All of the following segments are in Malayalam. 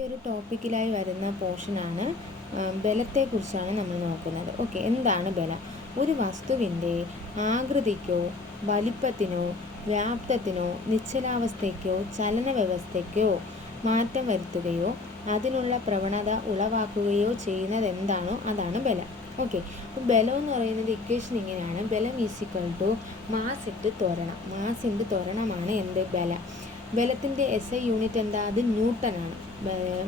ഈ ഒരു ടോപ്പിക്കിലായി വരുന്ന പോർഷനാണ് ബലത്തെക്കുറിച്ചാണ് നമ്മൾ നോക്കുന്നത്. ഓക്കെ, എന്താണ് ബലം? ഒരു വസ്തുവിൻ്റെ ആകൃതിക്കോ വലിപ്പത്തിനോ വ്യാപ്തത്തിനോ നിശ്ചലാവസ്ഥയ്ക്കോ ചലന വ്യവസ്ഥയ്ക്കോ മാറ്റം വരുത്തുകയോ അതിനുള്ള പ്രവണത ഉളവാക്കുകയോ ചെയ്യുന്നത് എന്താണോ അതാണ് ബലം. ഓക്കെ, അപ്പോൾ ബലം എന്ന് പറയുന്നത് ഇക്വേഷൻ ഇങ്ങനെയാണ്: ബലം = മാസ് ഇൻറ്റു ത്വരണം. മാസ് ഇൻറ്റു ത്വരണമാണ് എന്ത്? ബലം. ബലത്തിൻ്റെ SI യൂണിറ്റ് എന്താ? അത് ന്യൂട്ടനാണ്.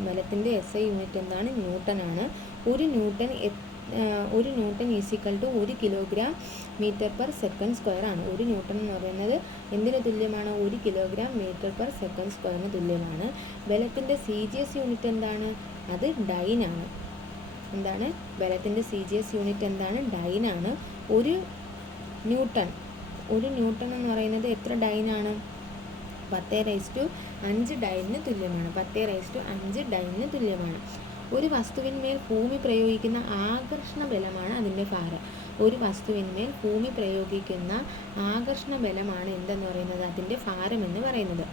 ബലത്തിൻ്റെ SI യൂണിറ്റ് എന്താണ്? ന്യൂട്ടനാണ്. ഒരു newton = 1 kilogram metre per second square ആണ്. ഒരു ന്യൂട്ടൺ എന്ന് പറയുന്നത് എന്തിന് തുല്യമാണ്? 1 കിലോഗ്രാം മീറ്റർ പെർ സെക്കൻഡ് സ്ക്വയറിന് തുല്യമാണ്. ബലത്തിൻ്റെ CGS യൂണിറ്റ് എന്താണ്? അത് ഡൈനാണ്. എന്താണ്? ബലത്തിൻ്റെ CGS യൂണിറ്റ് എന്താണ്? ഡൈനാണ്. ഒരു ന്യൂട്ടൺ എന്ന് പറയുന്നത് എത്ര ഡൈനാണ്? 10⁵5 ഡൈനിന് തുല്യമാണ്. 10⁵5 ഡൈനിന് തുല്യമാണ്. ഒരു വസ്തുവിന്മേൽ ഭൂമി പ്രയോഗിക്കുന്ന ആകർഷണ ബലമാണ് അതിൻ്റെ ഭാരം. ഒരു വസ്തുവിന്മേൽ ഭൂമി പ്രയോഗിക്കുന്ന ആകർഷണ ബലമാണ് എന്തെന്ന് പറയുന്നത്? അതിൻ്റെ ഭാരം എന്ന് പറയുന്നത്.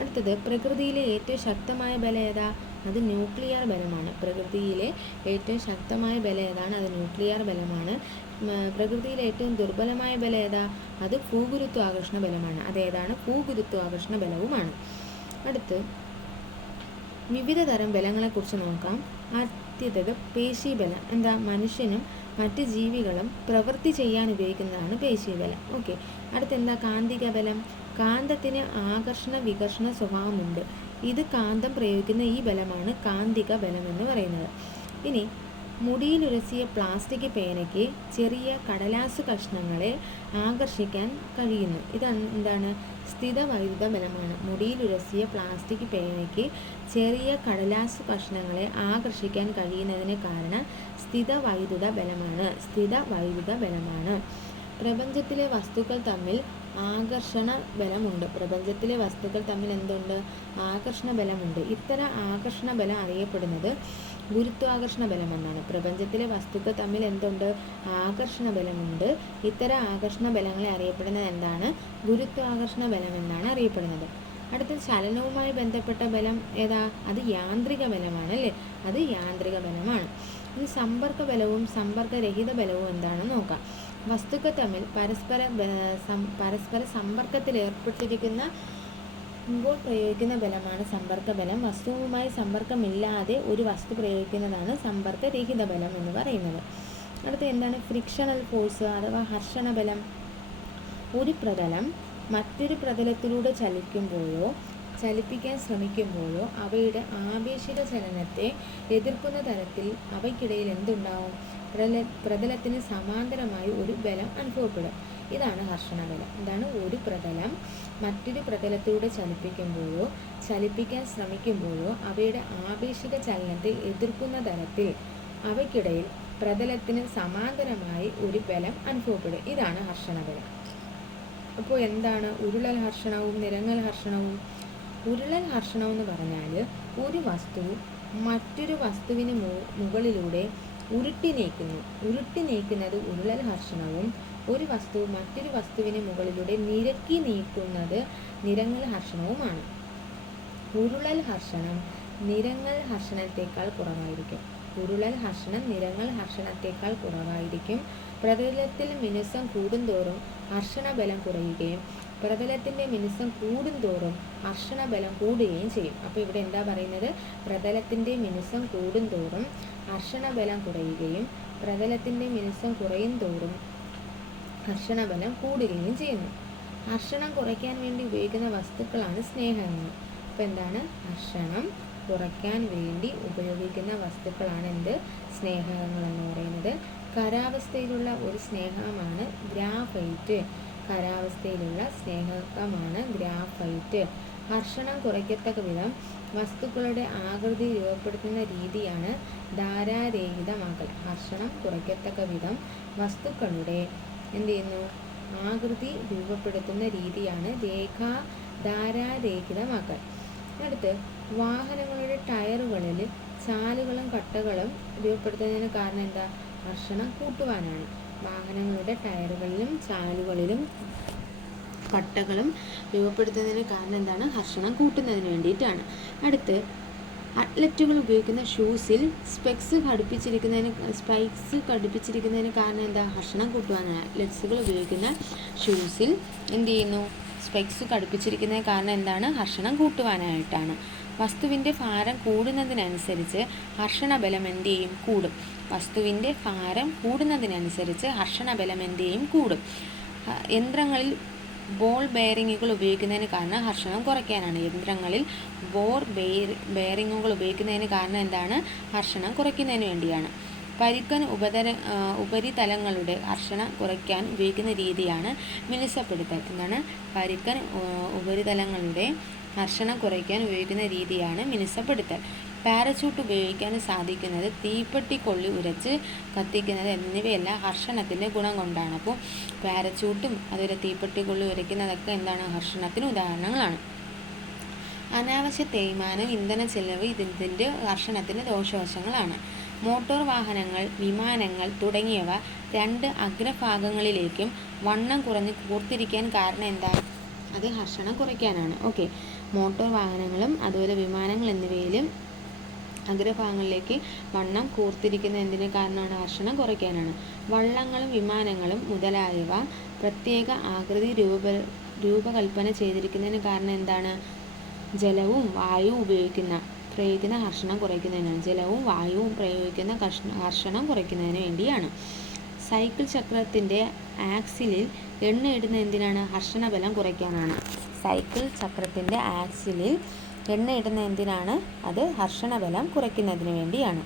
അടുത്തത്, പ്രകൃതിയിലെ ഏറ്റവും ശക്തമായ ബലം ഏതാ? അത് ന്യൂക്ലിയർ ബലമാണ്. പ്രകൃതിയിലെ ഏറ്റവും ശക്തമായ ബലം ഏതാണ്? അത് ന്യൂക്ലിയർ ബലമാണ്. പ്രകൃതിയിലെ ഏറ്റവും ദുർബലമായ ബലം ഏതാ? അത് ഭൂഗുരുത്വാകർഷണ ബലമാണ്. അതേതാണ്? ഭൂഗുരുത്വാകർഷണ ബലവുമാണ്. അടുത്ത് വിവിധ തരം ബലങ്ങളെക്കുറിച്ച് നോക്കാം. ആദ്യത്തേത് പേശീബലം. എന്താ? മനുഷ്യനും മറ്റ് ജീവികളും പ്രവൃത്തി ചെയ്യാൻ ഉപയോഗിക്കുന്നതാണ് പേശീബലം. ഓക്കെ, അടുത്തെന്താ? കാന്തിക ബലം. കാന്തത്തിന് ആകർഷണ വികർഷണ സ്വഭാവമുണ്ട്. ഇത് കാന്തം പ്രയോഗിക്കുന്ന ഈ ബലമാണ് കാന്തിക ബലം എന്ന് പറയുന്നത്. ഇനി മുടിയിലുരസിയ പ്ലാസ്റ്റിക് പേനയ്ക്ക് ചെറിയ കടലാസ് കഷ്ണങ്ങളെ ആകർഷിക്കാൻ കഴിയുന്നു. ഇതെന്താണ്? സ്ഥിതവൈദ്യുത ബലമാണ്. മുടിയിലുരസിയ പ്ലാസ്റ്റിക് പേനയ്ക്ക് ചെറിയ കടലാസ് കഷ്ണങ്ങളെ ആകർഷിക്കാൻ കഴിയുന്നതിന് കാരണം സ്ഥിതവൈദ്യുത ബലമാണ്. പ്രപഞ്ചത്തിലെ വസ്തുക്കൾ തമ്മിൽ ആകർഷണ ബലമുണ്ട്. പ്രപഞ്ചത്തിലെ വസ്തുക്കൾ തമ്മിൽ എന്തുണ്ട്? ആകർഷണ ബലമുണ്ട്. ഇത്തരം ആകർഷണ ബലം അറിയപ്പെടുന്നത് ഗുരുത്വാകർഷണ ബലം എന്നാണ്. പ്രപഞ്ചത്തിലെ വസ്തുക്കൾ തമ്മിൽ എന്തുണ്ട്? ആകർഷണ ബലമുണ്ട്. ഇത്തരം ആകർഷണ ബലങ്ങളെ അറിയപ്പെടുന്നത് എന്താണ്? ഗുരുത്വാകർഷണ ബലം എന്നാണ് അറിയപ്പെടുന്നത്. അടുത്ത, ചലനവുമായി ബന്ധപ്പെട്ട ബലം ഏതാ? അത് യാന്ത്രിക ബലമാണ് അല്ലേ? അത് യാന്ത്രിക ബലമാണ്. ഇനി സമ്പർക്ക ബലവും സമ്പർക്കരഹിത ബലവും എന്താണെന്ന് നോക്കാം. വസ്തുക്കൾ തമ്മിൽ പരസ്പര സമ്പർക്കത്തിൽ ഏർപ്പെട്ടിരിക്കുമ്പോൾ പ്രയോഗിക്കുന്ന ബലമാണ് സമ്പർക്ക ബലം. വസ്തുവുമായി സമ്പർക്കമില്ലാതെ ഒരു വസ്തു പ്രയോഗിക്കുന്നതാണ് സമ്പർക്കരഹിത ബലം എന്ന് പറയുന്നത്. അടുത്ത എന്താണ്? ഫ്രിക്ഷണൽ ഫോഴ്സ് അഥവാ ഹർഷണ ബലം. ഒരു പ്രതലം മറ്റൊരു പ്രതലത്തിലൂടെ ചലിപ്പിക്കാൻ ശ്രമിക്കുമ്പോഴോ അവയുടെ ആപേക്ഷിക ചലനത്തെ എതിർക്കുന്ന തരത്തിൽ അവയ്ക്കിടയിൽ എന്തുണ്ടാവും? പ്രതലത്തിന് സമാന്തരമായി ഒരു ബലം അനുഭവപ്പെടും. ഇതാണ് ഹർഷണ ബലം. എന്താണ്? ഒരു പ്രതലം മറ്റൊരു പ്രതലത്തിലൂടെ ചലിപ്പിക്കാൻ ശ്രമിക്കുമ്പോഴോ അവയുടെ ആപേക്ഷിക ചലനത്തെ എതിർക്കുന്ന തരത്തിൽ അവയ്ക്കിടയിൽ പ്രതലത്തിന് സമാന്തരമായി ഒരു ബലം അനുഭവപ്പെടും. ഇതാണ് ഹർഷണ ബലം. അപ്പോൾ എന്താണ് ഉരുളൽ ഹർഷണവും നിരങ്ങൽ ഹർഷണവും? ഉരുളൽ ഹർഷണം എന്ന് പറഞ്ഞാൽ ഒരു വസ്തു മറ്റൊരു വസ്തുവിന് മുകളിലൂടെ ഉരുട്ടി നീക്കുന്നത് ഉരുളൽ ഹർഷണവും ഒരു വസ്തു മറ്റൊരു വസ്തുവിന് മുകളിലൂടെ നിരക്കി നീക്കുന്നത് നിരങ്ങൽ ഹർഷണവുമാണ്. ഉരുളൽ ഹർഷണം നിരങ്ങൽ ഹർഷണത്തേക്കാൾ കുറവായിരിക്കും. പ്രതലത്തിൽ മിനുസം കൂടുന്തോറും ഹർഷണ ബലം കുറയുകയും പ്രതലത്തിൻ്റെ മിനുസം കൂടുന്തോറും ഹർഷണ ബലം കൂടുകയും ചെയ്യും. അപ്പോൾ ഇവിടെ എന്താ പറയുന്നത്? പ്രതലത്തിൻ്റെ മിനുസം കൂടുന്തോറും ഹർഷണ ബലം കുറയുകയും പ്രതലത്തിൻ്റെ മിനുസം കുറയും തോറും ഹർഷണ ബലം കൂടുകയും ചെയ്യുന്നു. ഹർഷണം കുറയ്ക്കാൻ വേണ്ടി ഉപയോഗിക്കുന്ന വസ്തുക്കളാണ് സ്നേഹകങ്ങൾ. അപ്പോൾ എന്താണ്? ഹർഷണം കുറയ്ക്കാൻ വേണ്ടി ഉപയോഗിക്കുന്ന വസ്തുക്കളാണ് എന്ത്? സ്നേഹകങ്ങൾ എന്ന് പറയുന്നത്. ഖരാവസ്ഥയിലുള്ള ഒരു സ്നേഹകമാണ് ഗ്രാഫൈറ്റ്. ഹർഷണം കുറയ്ക്കത്തക്ക വിധം വസ്തുക്കളുടെ ആകൃതി രൂപപ്പെടുത്തുന്ന രീതിയാണ് ധാരാരേഖിതമാക്കൽ. ഹർഷണം കുറയ്ക്കത്തക്ക വിധം വസ്തുക്കളുടെ ആകൃതി രൂപപ്പെടുത്തുന്ന രീതിയാണ് ധാരാരേഖിതമാക്കൽ. അടുത്ത്, വാഹനങ്ങളുടെ ടയറുകളിൽ ചാലുകളും കട്ടകളും രൂപപ്പെടുത്തുന്നതിന് കാരണം എന്താ? ഹർഷണം കൂട്ടുവാനാണ്. വാഹനങ്ങളുടെ ടയറുകളിലും ചാലുകളിലും കട്ടകളും രൂപപ്പെടുത്തുന്നതിന് കാരണം എന്താണ്? ഹർഷണം കൂട്ടുന്നതിന് വേണ്ടിയിട്ടാണ്. അടുത്ത്, അത്ലറ്റുകൾ ഉപയോഗിക്കുന്ന ഷൂസിൽ സ്പൈക്സ് ഘടിപ്പിച്ചിരിക്കുന്നതിന് കാരണം എന്താ? ഹർഷണം കൂട്ടുവാനാണ്. അത്ലറ്റ്സുകൾ ഉപയോഗിക്കുന്ന ഷൂസിൽ എന്ത് ചെയ്യുന്നു? സ്പെക്സ് ഘടിപ്പിച്ചിരിക്കുന്നതിന് കാരണം എന്താണ്? ഹർഷണം കൂട്ടുവാനായിട്ടാണ്. വസ്തുവിൻ്റെ ഭാരം കൂടുന്നതിനനുസരിച്ച് ഹർഷണബലം എന്ത് ചെയ്യും? കൂടും. വസ്തുവിൻ്റെ ഭാരം കൂടുന്നതിനനുസരിച്ച് ഹർഷണബലം എന്ത് ചെയ്യും? കൂടും. യന്ത്രങ്ങളിൽ ബോൾ ബെയറിങ്ങുകൾ ഉപയോഗിക്കുന്നതിന് കാരണം ഹർഷണം കുറയ്ക്കാനാണ്. യന്ത്രങ്ങളിൽ ബെയറിങ്ങുകൾ ഉപയോഗിക്കുന്നതിന് കാരണം എന്താണ്? ഹർഷണം കുറയ്ക്കുന്നതിന് വേണ്ടിയാണ്. പരുക്കൻ ഉപരിതലങ്ങളുടെ ഹർഷണം കുറയ്ക്കാൻ ഉപയോഗിക്കുന്ന രീതിയാണ് മിനുസപ്പെടുത്തൽ. എന്താണ്? പരുക്കൻ ഉപരിതലങ്ങളുടെ ഹർഷണം കുറയ്ക്കാൻ ഉപയോഗിക്കുന്ന രീതിയാണ് മിനുസപ്പെടുത്തൽ. പാരച്യൂട്ട് ഉപയോഗിക്കാൻ സാധിക്കുന്നത് തീപ്പെട്ടിക്കൊള്ളി ഉരച്ച് കത്തിക്കുന്നത് എന്നിവയെല്ലാം ഹർഷണത്തിൻ്റെ ഗുണം കൊണ്ടാണ്. അപ്പോൾ പാരച്യൂട്ടും അതുപോലെ തീപ്പെട്ടിക്കൊള്ളി ഉരയ്ക്കുന്നതൊക്കെ എന്താണ്? ഹർഷണത്തിന് ഉദാഹരണങ്ങളാണ്. അനാവശ്യ തേയ്മാനം, ഇന്ധന ചെലവ് ഇതിൻ്റെ ഹർഷണത്തിൻ്റെ ദോഷവശങ്ങളാണ്. മോട്ടോർ വാഹനങ്ങൾ, വിമാനങ്ങൾ തുടങ്ങിയവ 2 അഗ്രഭാഗങ്ങളിലേക്കും വണ്ണം കുറഞ്ഞ് കൂർത്തിരിക്കാൻ കാരണം എന്താ? അത് ഹർഷണം കുറയ്ക്കാനാണ്. ഓക്കെ, മോട്ടോർ വാഹനങ്ങളും അതുപോലെ വിമാനങ്ങൾ എന്നിവയിലും അഗ്രഭാഗങ്ങളിലേക്ക് വണ്ണം കൂർത്തിരിക്കുന്ന എന്തിന് കാരണമാണ്? ഹർഷണം കുറയ്ക്കാനാണ്. വള്ളങ്ങളും വിമാനങ്ങളും മുതലായവ പ്രത്യേക ആകൃതി രൂപകൽപ്പന ചെയ്തിരിക്കുന്നതിന് കാരണം എന്താണ്? ജലവും വായുവും പ്രയോഗിക്കുന്ന ഹർഷണം കുറയ്ക്കുന്നതിനാണ്. ജലവും വായുവും പ്രയോഗിക്കുന്ന ഹർഷണം കുറയ്ക്കുന്നതിന് വേണ്ടിയാണ്. സൈക്കിൾ ചക്രത്തിൻ്റെ ആക്സിലിൽ എണ്ണയിടുന്ന എന്തിനാണ്? ഹർഷണബലം കുറയ്ക്കാനാണ്. സൈക്കിൾ ചക്രത്തിൻ്റെ ആക്സിലിൽ എണ്ണയിടുന്ന എന്തിനാണ്? അത് ഹർഷണബലം കുറയ്ക്കുന്നതിന് വേണ്ടിയാണ്.